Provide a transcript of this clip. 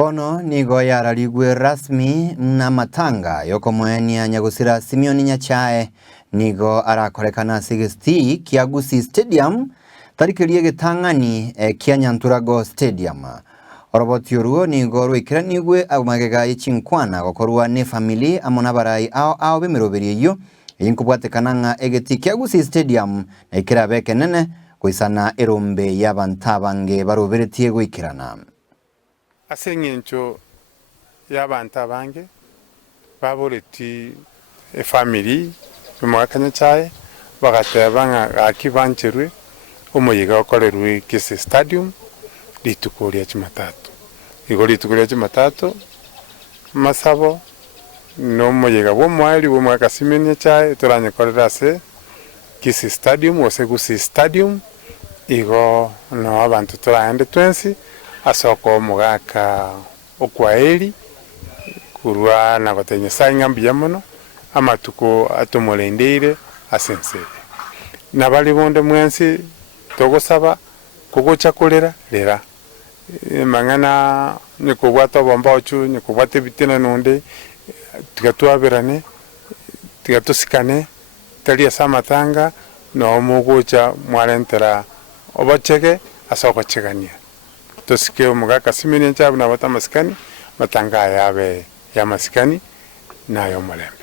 Bono nigo yararigwe rasmi na matanga yokomwenia Nyagusira Simeon Nyachae nigo arakorekana 60 kia Gusii Stadium tarikiri gitang'ani kia Nyanturago Stadium. Oroboti oruo nigo rwikiranigwe agumagega ichinkwana gokorwa ni family amona barai ao bemeroberi yo yinkubwatekana ng'a egeti kia Gusii Stadium na ikirabeke nene kuisana erombe y'abantu bange baroberetie gwikirana. Aseng'encho y'abantu abange baboreti family y'omwaka Nyachae bagateba ng'a gaki bancherwe omoyiga okorerwe Gusii Stadium rituko ria Jumatatu. Igo rituko ria Jumatatu masabo n'omoyiga bw'omwari bw'omwaka Simeon Nyachae toranyekorera ase Gusii Stadium ose Gusii Stadium. Igo no abantu toraende twensi asoko omugaka okwaheri kurwa na gotenya saing'ambi ya mono amatuko atomorendeire asensebe nabali bonde mwensi togosaba kugocha kolera lera mang'ana nikobwata bomba ochu nikobwate bitina nonde tigatwaberane tigatosikane talia samatanga no mugocha mwarentera obachege asoko chegania tosike omugaka Simeon Nyachae na batamasikani matanga yabe ya masikani na yo mulembe.